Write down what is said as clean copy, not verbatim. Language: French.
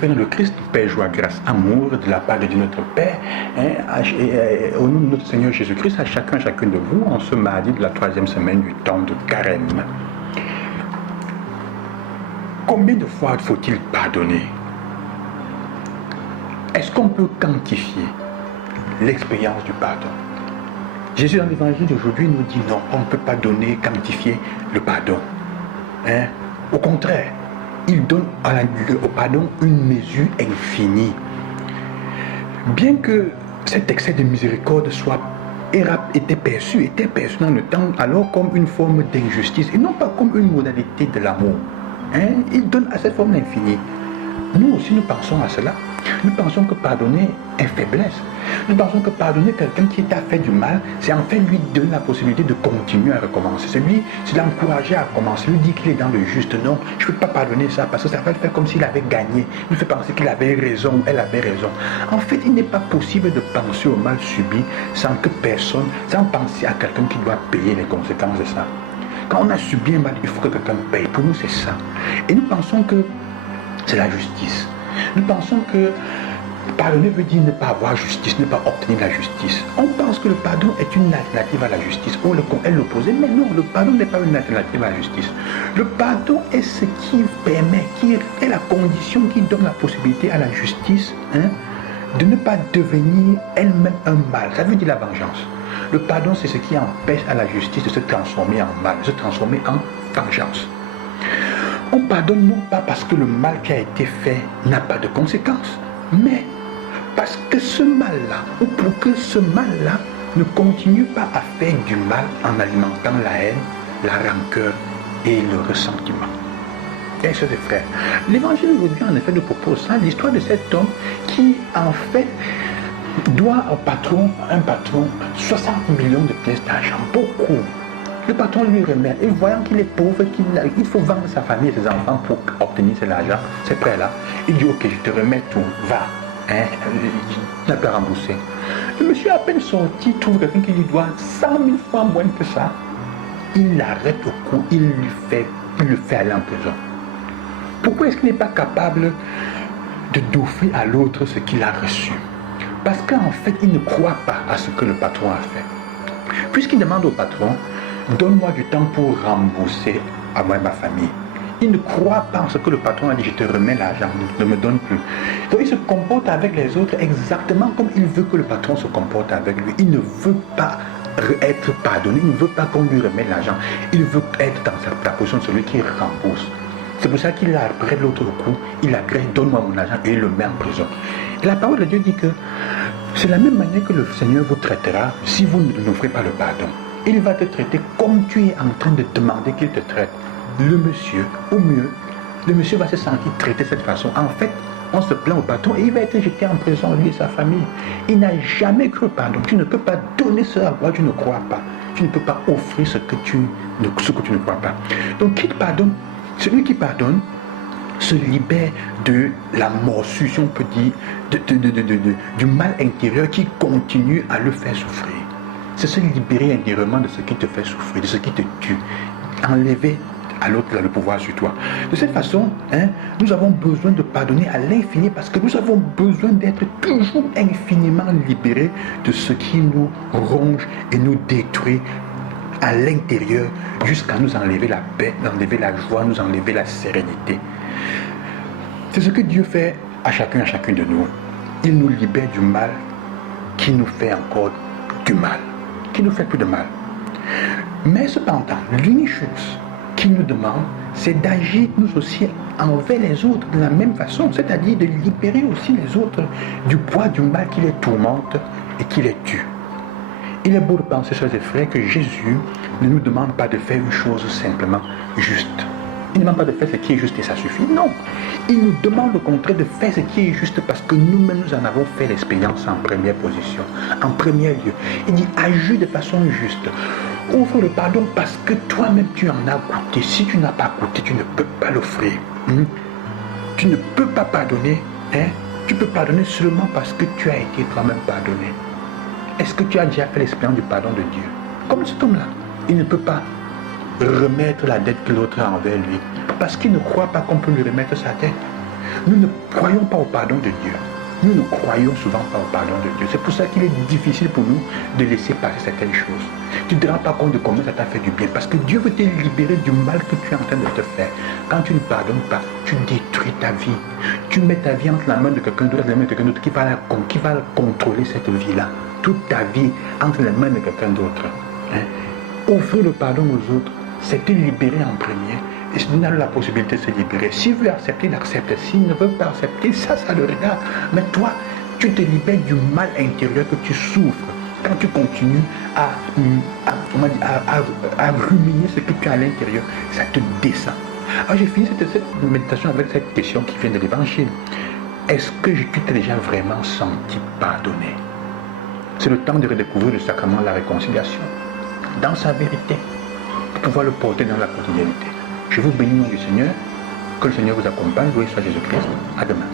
frères dans le Christ, paix, joie, grâce, amour de la part de Dieu notre Père, au nom de notre Seigneur Jésus-Christ, à chacune de vous, en ce mardi de la 3e semaine du temps de Carême. Combien de fois faut-il pardonner? Est-ce qu'on peut quantifier l'expérience du pardon? Jésus dans l'évangile d'aujourd'hui nous dit non, on ne peut pas quantifier le pardon. Au contraire, il donne au pardon une mesure infinie. Bien que cet excès de miséricorde était perçu dans le temps alors comme une forme d'injustice et non pas comme une modalité de l'amour. Il donne à cette forme infinie. Nous aussi nous pensons à cela. Nous pensons que pardonner est faiblesse. Nous pensons que pardonner quelqu'un qui t'a fait du mal, c'est en fait lui donner la possibilité de continuer à recommencer. C'est l'encourager à recommencer, lui dire qu'il est dans le juste. Non, je ne peux pas pardonner ça parce que ça va le faire comme s'il avait gagné. Il fait penser qu'il avait raison ou elle avait raison. En fait, il n'est pas possible de penser au mal subi sans penser à quelqu'un qui doit payer les conséquences de ça. Quand on a subi un mal, il faut que quelqu'un paye. Pour nous, c'est ça. Et nous pensons que c'est la justice. Nous pensons que pardonner veut dire ne pas avoir justice, ne pas obtenir la justice. On pense que le pardon est une alternative à la justice, ou est l'opposé, mais non, le pardon n'est pas une alternative à la justice. Le pardon est ce qui permet, qui est la condition qui donne la possibilité à la justice de ne pas devenir elle-même un mal. Ça veut dire la vengeance. Le pardon, c'est ce qui empêche à la justice de se transformer en mal, de se transformer en vengeance. On pardonne non pas parce que le mal qui a été fait n'a pas de conséquences, mais parce que ce mal-là, ou pour que ce mal-là ne continue pas à faire du mal en alimentant la haine, la rancœur et le ressentiment. Et chers frères, l'évangile aujourd'hui en effet nous propose ça, l'histoire de cet homme qui en fait doit un patron 60 millions de pièces d'argent, beaucoup. Le patron lui remet, et voyant qu'il est pauvre, qu'il faut vendre sa famille et ses enfants pour obtenir cet argent, ces prêts-là, il dit ok, je te remets tout, va. Il n'a pas remboursé. Le monsieur à peine sorti trouve quelqu'un qui lui doit 100 000 francs moins que ça. Il l'arrête au cou, il le fait aller en prison. Pourquoi est-ce qu'il n'est pas capable d'offrir à l'autre ce qu'il a reçu? Parce qu'en fait, il ne croit pas à ce que le patron a fait. Puisqu'il demande au patron, donne-moi du temps pour rembourser à moi et ma famille. Il ne croit pas en ce que le patron a dit, je te remets l'argent, ne me donne plus. Donc il se comporte avec les autres exactement comme il veut que le patron se comporte avec lui. Il ne veut pas être pardonné, il ne veut pas qu'on lui remette l'argent. Il veut être dans la position de celui qui rembourse. C'est pour ça qu'il arrête l'autre au cou, il agresse, donne-moi mon argent et il le met en prison. Et la parole de Dieu dit que c'est la même manière que le Seigneur vous traitera si vous n'offrez pas le pardon. Il va te traiter comme tu es en train de demander qu'il te traite. Le monsieur, au mieux, le monsieur va se sentir traité de cette façon. En fait, on se plaint au patron et il va être jeté en prison, lui et sa famille. Il n'a jamais cru au pardon. Tu ne peux pas donner ce à quoi tu ne crois pas. Tu ne peux pas offrir ce que tu ne crois pas. Donc, qui pardonne? Celui qui pardonne se libère de la morsure, si on peut dire, du mal intérieur qui continue à le faire souffrir. C'est se libérer intérieurement de ce qui te fait souffrir, de ce qui te tue. Enlever à l'autre le pouvoir sur toi. De cette façon, nous avons besoin de pardonner à l'infini parce que nous avons besoin d'être toujours infiniment libérés de ce qui nous ronge et nous détruit à l'intérieur jusqu'à nous enlever la paix, nous enlever la joie, nous enlever la sérénité. C'est ce que Dieu fait à chacune de nous. Il nous libère du mal qui nous fait encore du mal, qui nous fait plus de mal. Mais cependant, l'unique chose qu'il nous demande, c'est d'agir nous aussi envers les autres de la même façon, c'est-à-dire de libérer aussi les autres du poids du mal qui les tourmente et qui les tue. Il est beau de penser, chers frères, que Jésus ne nous demande pas de faire une chose simplement juste. Il ne demande pas de faire ce qui est juste et ça suffit. Non. Il nous demande au contraire de faire ce qui est juste parce que nous-mêmes nous en avons fait l'expérience en première position, en premier lieu. Il dit agis de façon juste. Offre le pardon parce que toi-même tu en as goûté. Si tu n'as pas goûté, tu ne peux pas l'offrir. Tu ne peux pas pardonner. Tu peux pardonner seulement parce que tu as été toi-même pardonné. Est-ce que tu as déjà fait l'expérience du pardon de Dieu? Comme cet homme-là, il ne peut pas remettre la dette que l'autre a envers lui parce qu'il ne croit pas qu'on peut lui remettre sa dette. Nous ne croyons pas au pardon de Dieu. Nous ne croyons souvent pas au pardon de Dieu. C'est pour ça qu'il est difficile pour nous de laisser passer certaines choses. Tu ne te rends pas compte de combien ça t'a fait du bien. Parce que Dieu veut te libérer du mal que tu es en train de te faire. Quand tu ne pardonnes pas, tu détruis ta vie. Tu mets ta vie entre la main de quelqu'un d'autre, la main de quelqu'un d'autre qui va contrôler cette vie-là. Toute ta vie entre les mains de quelqu'un d'autre. Hein? Offrir le pardon aux autres, c'est te libérer en premier. Et s'il a la possibilité de se libérer, s'il veut accepter, il accepte. S'il ne veut pas accepter, ça le regarde. Mais toi, tu te libères du mal intérieur que tu souffres quand tu continues à ruminer ce que tu as à l'intérieur. Ça te descend. Alors j'ai fini cette méditation avec cette question qui vient de l'Évangile. Est-ce que tu t'es déjà vraiment senti pardonné? C'est le temps de redécouvrir le sacrement de la réconciliation dans sa vérité, pour pouvoir le porter dans la quotidienneté. Je vous bénis au nom du Seigneur. Que le Seigneur vous accompagne. Loué soit Jésus-Christ. À demain.